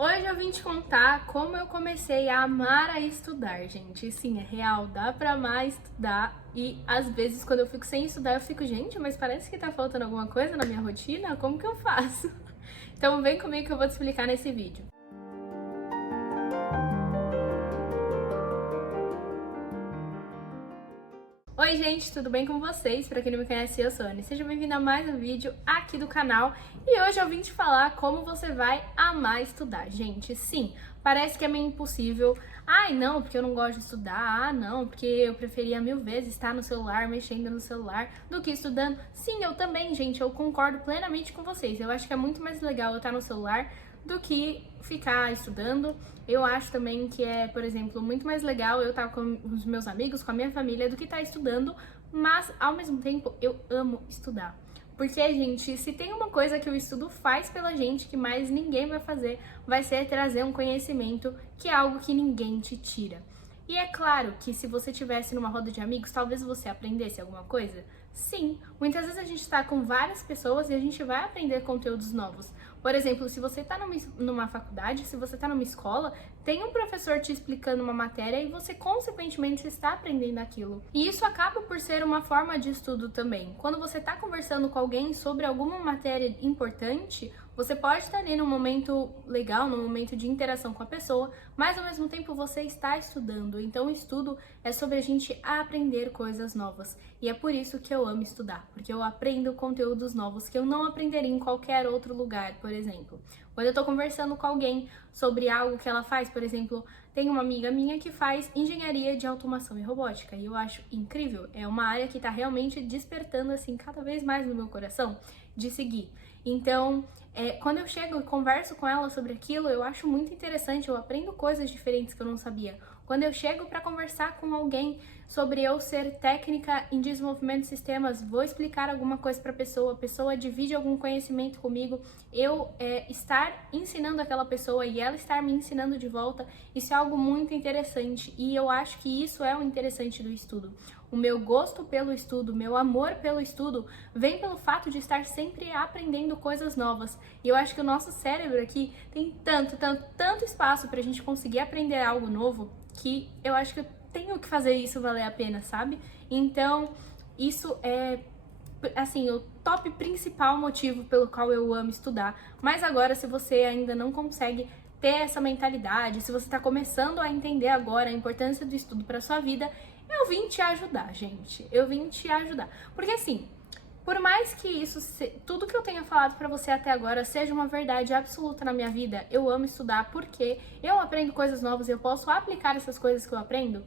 Hoje eu vim te contar como eu comecei a amar a estudar, gente. Sim, é real, dá pra amar estudar e às vezes quando eu fico sem estudar eu fico, gente, mas parece que tá faltando alguma coisa na minha rotina, como que eu faço? Então vem comigo que eu vou te explicar nesse vídeo. Oi gente, tudo bem com vocês? Pra quem não me conhece, eu sou a Anne. Seja bem-vindo a mais um vídeo aqui do canal. E hoje eu vim te falar como você vai amar estudar. Gente, sim, parece que é meio impossível. Ai, não, porque eu não gosto de estudar. Ah, não, porque eu preferia mil vezes estar no celular, mexendo no celular, do que estudando. Sim, eu também, gente, eu concordo plenamente com vocês. Eu acho que é muito mais legal eu estar no celular do que ficar estudando. Eu acho também que é, por exemplo, muito mais legal eu estar com os meus amigos, com a minha família, do que estar estudando, mas ao mesmo tempo eu amo estudar. Porque, gente, se tem uma coisa que o estudo faz pela gente que mais ninguém vai fazer, vai ser trazer um conhecimento que é algo que ninguém te tira. E é claro que se você estivesse numa roda de amigos, talvez você aprendesse alguma coisa. Sim, muitas vezes a gente está com várias pessoas e a gente vai aprender conteúdos novos. Por exemplo, se você está numa faculdade, se você está numa escola, tem um professor te explicando uma matéria e você, consequentemente, está aprendendo aquilo. E isso acaba por ser uma forma de estudo também. Quando você está conversando com alguém sobre alguma matéria importante, você pode estar ali num momento legal, num momento de interação com a pessoa, mas ao mesmo tempo você está estudando. Então o estudo é sobre a gente aprender coisas novas. E é por isso que eu amo estudar, porque eu aprendo conteúdos novos que eu não aprenderia em qualquer outro lugar, por exemplo. Quando eu tô conversando com alguém sobre algo que ela faz, por exemplo, tem uma amiga minha que faz engenharia de automação e robótica, e eu acho incrível. É uma área que tá realmente despertando, assim, cada vez mais no meu coração de seguir. Então, quando eu chego e converso com ela sobre aquilo, eu acho muito interessante, eu aprendo coisas diferentes que eu não sabia. Quando eu chego para conversar com alguém sobre eu ser técnica em desenvolvimento de sistemas, vou explicar alguma coisa para a pessoa divide algum conhecimento comigo, eu estar ensinando aquela pessoa e ela estar me ensinando de volta, isso é algo muito interessante e eu acho que isso é o interessante do estudo. O meu gosto pelo estudo, meu amor pelo estudo, vem pelo fato de estar sempre aprendendo coisas novas. E eu acho que o nosso cérebro aqui tem tanto espaço para a gente conseguir aprender algo novo, que eu acho que eu tenho que fazer isso valer a pena, sabe? Então, isso é, assim, o top principal motivo pelo qual eu amo estudar. Mas agora, se você ainda não consegue ter essa mentalidade, se você está começando a entender agora a importância do estudo para sua vida, eu vim te ajudar, gente. Eu vim te ajudar. Porque assim, por mais que tudo que eu tenha falado pra você até agora seja uma verdade absoluta na minha vida, eu amo estudar porque eu aprendo coisas novas e eu posso aplicar essas coisas que eu aprendo.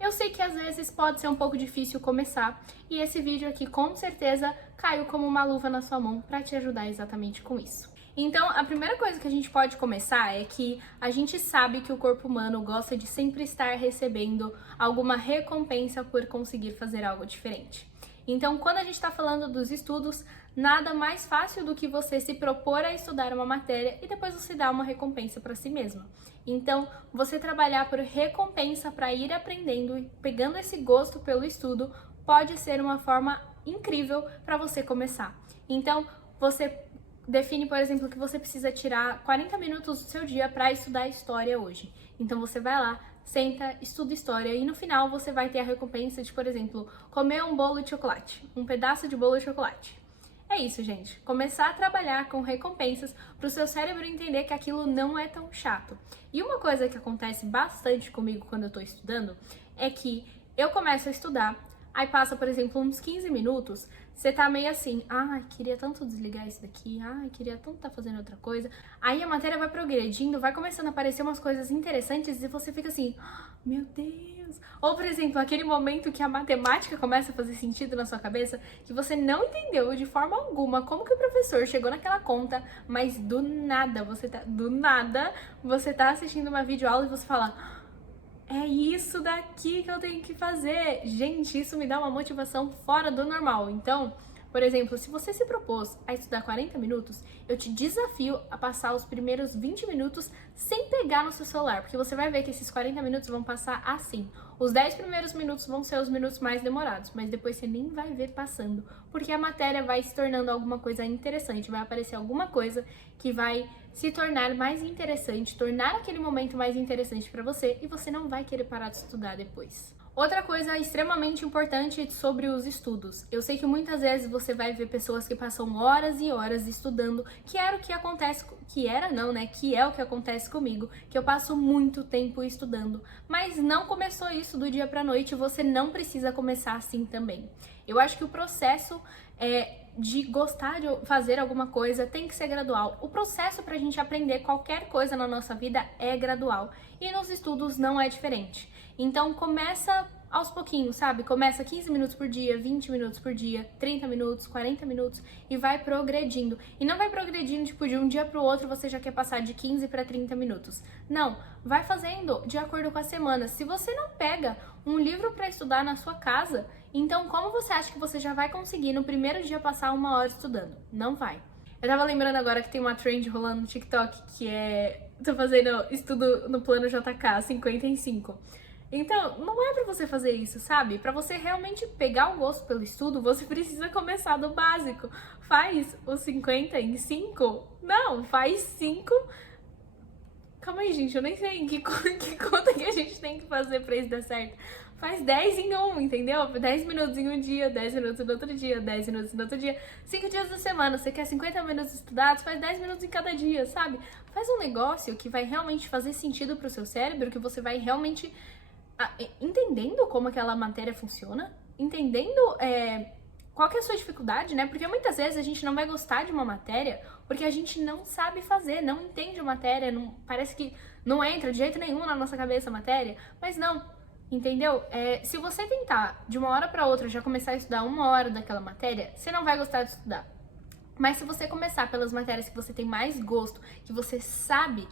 Eu sei que às vezes pode ser um pouco difícil começar e esse vídeo aqui com certeza caiu como uma luva na sua mão pra te ajudar exatamente com isso. Então, a primeira coisa que a gente pode começar é que a gente sabe que o corpo humano gosta de sempre estar recebendo alguma recompensa por conseguir fazer algo diferente. Então, quando a gente está falando dos estudos, nada mais fácil do que você se propor a estudar uma matéria e depois você dar uma recompensa para si mesmo. Então, você trabalhar por recompensa para ir aprendendo e pegando esse gosto pelo estudo pode ser uma forma incrível para você começar. Então, você define, por exemplo, que você precisa tirar 40 minutos do seu dia para estudar história hoje. Então você vai lá, senta, estuda história e no final você vai ter a recompensa de, por exemplo, comer um bolo de chocolate, um pedaço de bolo de chocolate. É isso, gente. Começar a trabalhar com recompensas para o seu cérebro entender que aquilo não é tão chato. E uma coisa que acontece bastante comigo quando eu estou estudando é que eu começo a estudar. Aí passa, por exemplo, uns 15 minutos, você tá meio assim, ai, queria tanto desligar isso daqui, ai, queria tanto estar fazendo outra coisa. Aí a matéria vai progredindo, vai começando a aparecer umas coisas interessantes e você fica assim, meu Deus. Ou, por exemplo, aquele momento que a matemática começa a fazer sentido na sua cabeça, que você não entendeu de forma alguma como que o professor chegou naquela conta, mas do nada você tá assistindo uma videoaula e você fala, é isso daqui que eu tenho que fazer. Gente, isso me dá uma motivação fora do normal. Então, Por exemplo, se você se propôs a estudar 40 minutos, eu te desafio a passar os primeiros 20 minutos sem pegar no seu celular, porque você vai ver que esses 40 minutos vão passar assim. Os 10 primeiros minutos vão ser os minutos mais demorados, mas depois você nem vai ver passando, porque a matéria vai se tornando alguma coisa interessante, vai aparecer alguma coisa que vai se tornar mais interessante, tornar aquele momento mais interessante para você e você não vai querer parar de estudar depois. Outra coisa extremamente importante sobre os estudos. Eu sei que muitas vezes você vai ver pessoas que passam horas e horas estudando, que era o que acontece, que é o que acontece comigo, que eu passo muito tempo estudando, mas não começou isso do dia pra noite, você não precisa começar assim também. Eu acho que o processo de gostar de fazer alguma coisa tem que ser gradual. O processo pra gente aprender qualquer coisa na nossa vida é gradual e nos estudos não é diferente. Então começa aos pouquinhos, sabe? Começa 15 minutos por dia, 20 minutos por dia, 30 minutos, 40 minutos e vai progredindo. E não vai progredindo tipo de um dia pro outro você já quer passar de 15 para 30 minutos. Não, vai fazendo de acordo com a semana. Se você não pega um livro para estudar na sua casa, então como você acha que você já vai conseguir no primeiro dia passar 1 hora estudando? Não vai. Eu tava lembrando agora que tem uma trend rolando no TikTok que tô fazendo estudo no plano JK 50 em 5. Então, não é pra você fazer isso, sabe? Pra você realmente pegar o gosto pelo estudo, você precisa começar do básico. Faz os 50 em 5? Não, faz 5. Calma aí, gente, eu nem sei que conta que a gente tem que fazer pra isso dar certo. Faz 10 em 1, entendeu? 10 minutos em um dia, 10 minutos no outro dia, 10 minutos no outro dia. 5 dias da semana, você quer 50 minutos estudados, faz 10 minutos em cada dia, sabe? Faz um negócio que vai realmente fazer sentido pro seu cérebro, que você vai realmente entendendo como aquela matéria funciona, entendendo qual que é a sua dificuldade, né? Porque muitas vezes a gente não vai gostar de uma matéria porque a gente não sabe fazer, não entende a matéria, parece que não entra de jeito nenhum na nossa cabeça a matéria, mas não, entendeu? Se você tentar de uma hora para outra já começar a estudar 1 hora daquela matéria, você não vai gostar de estudar. Mas se você começar pelas matérias que você tem mais gosto, que você sabe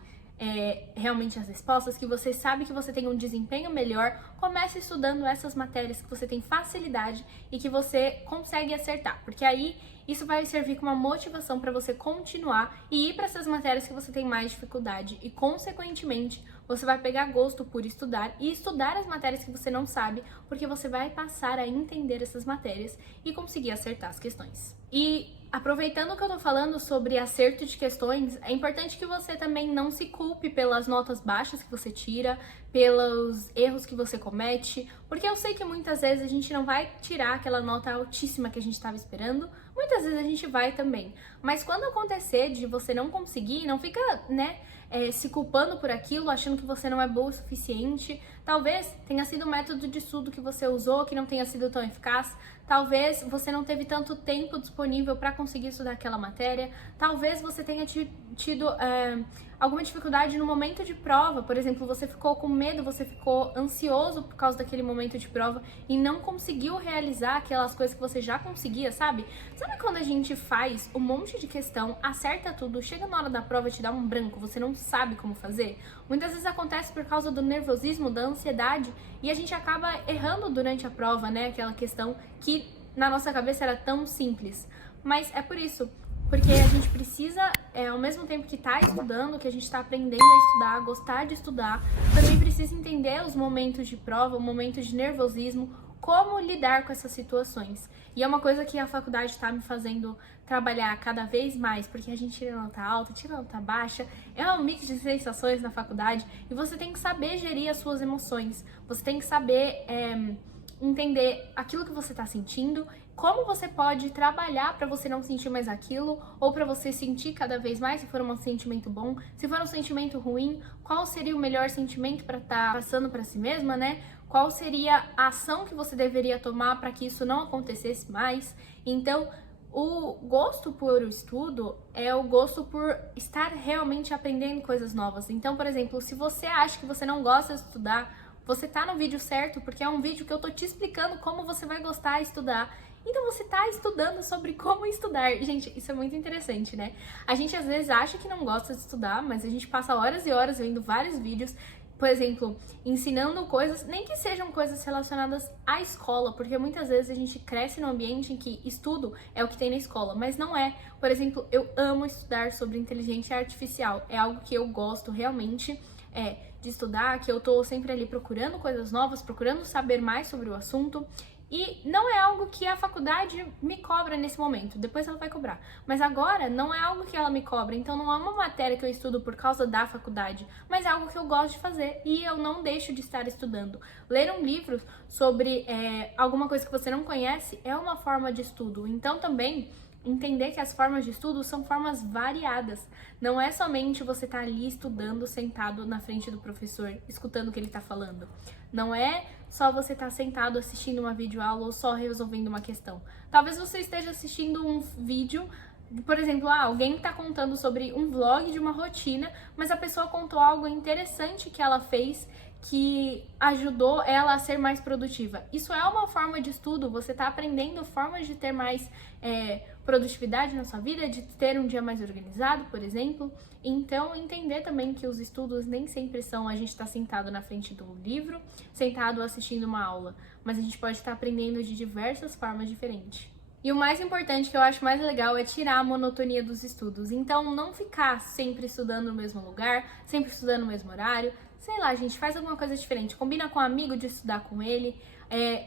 realmente as respostas, que você sabe que você tem um desempenho melhor, comece estudando essas matérias que você tem facilidade e que você consegue acertar, porque aí isso vai servir como uma motivação para você continuar e ir para essas matérias que você tem mais dificuldade e, consequentemente, você vai pegar gosto por estudar e estudar as matérias que você não sabe, porque você vai passar a entender essas matérias e conseguir acertar as questões. E aproveitando que eu tô falando sobre acerto de questões, é importante que você também não se culpe pelas notas baixas que você tira, pelos erros que você comete, porque eu sei que muitas vezes a gente não vai tirar aquela nota altíssima que a gente estava esperando, muitas vezes a gente vai também. Mas quando acontecer de você não conseguir, não fica, se culpando por aquilo, achando que você não é boa o suficiente. Talvez tenha sido o método de estudo que você usou que não tenha sido tão eficaz. Talvez você não teve tanto tempo disponível para conseguir estudar aquela matéria. Talvez você tenha tido alguma dificuldade no momento de prova. Por exemplo, você ficou com medo, você ficou ansioso por causa daquele momento de prova e não conseguiu realizar aquelas coisas que você já conseguia, sabe? Sabe quando a gente faz um monte de questão, acerta tudo, chega na hora da prova e te dá um branco, você não sabe como fazer? Muitas vezes acontece por causa do nervosismo, da ansiedade, e a gente acaba errando durante a prova, né? Aquela questão que na nossa cabeça era tão simples. Mas é por isso, porque a gente precisa, ao mesmo tempo que tá estudando, que a gente tá aprendendo a estudar, gostar de estudar, também precisa entender os momentos de prova, o momento de nervosismo, como lidar com essas situações. E é uma coisa que a faculdade está me fazendo trabalhar cada vez mais, porque a gente tira nota alta, tira nota baixa, é um mix de sensações na faculdade e você tem que saber gerir as suas emoções, você tem que saber entender aquilo que você está sentindo, como você pode trabalhar para você não sentir mais aquilo, ou para você sentir cada vez mais, se for um sentimento bom, se for um sentimento ruim, qual seria o melhor sentimento para estar passando para si mesma, né? Qual seria a ação que você deveria tomar para que isso não acontecesse mais? Então, o gosto por o estudo é o gosto por estar realmente aprendendo coisas novas. Então, por exemplo, se você acha que você não gosta de estudar, você tá no vídeo certo, porque é um vídeo que eu tô te explicando como você vai gostar de estudar. Então você tá estudando sobre como estudar. Gente, isso é muito interessante, né? A gente às vezes acha que não gosta de estudar, mas a gente passa horas e horas vendo vários vídeos por exemplo, ensinando coisas, nem que sejam coisas relacionadas à escola, porque muitas vezes a gente cresce num ambiente em que estudo é o que tem na escola, mas não é. Por exemplo, eu amo estudar sobre inteligência artificial, é algo que eu gosto realmente de estudar, que eu tô sempre ali procurando coisas novas, procurando saber mais sobre o assunto. E não é algo que a faculdade me cobra nesse momento, depois ela vai cobrar. Mas agora não é algo que ela me cobra, então não é uma matéria que eu estudo por causa da faculdade, mas é algo que eu gosto de fazer e eu não deixo de estar estudando. Ler um livro sobre alguma coisa que você não conhece é uma forma de estudo, então também entender que as formas de estudo são formas variadas. Não é somente você estar ali estudando, sentado na frente do professor, escutando o que ele está falando. Não é só você estar sentado assistindo uma videoaula ou só resolvendo uma questão. Talvez você esteja assistindo um vídeo, por exemplo, alguém está contando sobre um vlog de uma rotina, mas a pessoa contou algo interessante que ela fez que ajudou ela a ser mais produtiva. Isso é uma forma de estudo, você está aprendendo formas de ter mais produtividade na sua vida, de ter um dia mais organizado, por exemplo. Então, entender também que os estudos nem sempre são a gente estar sentado na frente do livro, sentado assistindo uma aula, mas a gente pode estar aprendendo de diversas formas diferentes. E o mais importante, que eu acho mais legal, é tirar a monotonia dos estudos. Então, não ficar sempre estudando no mesmo lugar, sempre estudando no mesmo horário. Sei lá, gente, faz alguma coisa diferente. Combina com um amigo de estudar com ele.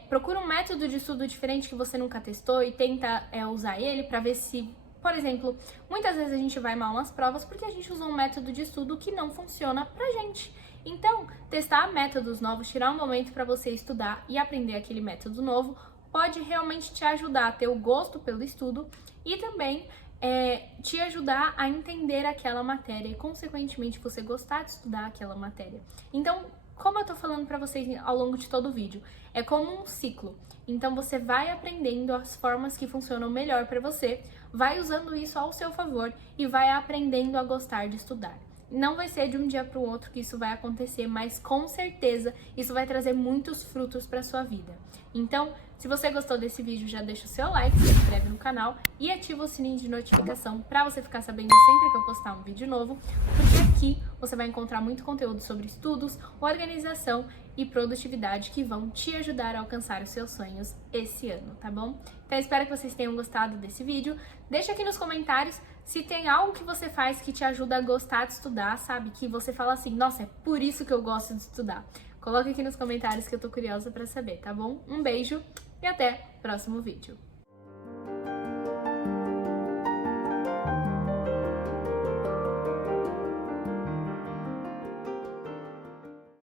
Procura um método de estudo diferente que você nunca testou e tenta usar ele para ver se... Por exemplo, muitas vezes a gente vai mal nas provas porque a gente usou um método de estudo que não funciona pra gente. Então, testar métodos novos, tirar um momento para você estudar e aprender aquele método novo, pode realmente te ajudar a ter o gosto pelo estudo e também te ajudar a entender aquela matéria e, consequentemente, você gostar de estudar aquela matéria. Então, como eu tô falando pra vocês ao longo de todo o vídeo, é como um ciclo. Então, você vai aprendendo as formas que funcionam melhor pra você, vai usando isso ao seu favor e vai aprendendo a gostar de estudar. Não vai ser de um dia para o outro que isso vai acontecer, mas com certeza isso vai trazer muitos frutos para sua vida. Então, se você gostou desse vídeo, já deixa o seu like, se inscreve no canal e ativa o sininho de notificação para você ficar sabendo sempre que eu postar um vídeo novo, porque aqui você vai encontrar muito conteúdo sobre estudos, organização e produtividade que vão te ajudar a alcançar os seus sonhos esse ano, tá bom? Então, espero que vocês tenham gostado desse vídeo. Deixa aqui nos comentários se tem algo que você faz que te ajuda a gostar de estudar, sabe? Que você fala assim, nossa, é por isso que eu gosto de estudar. Coloca aqui nos comentários que eu tô curiosa pra saber, tá bom? Um beijo e até o próximo vídeo.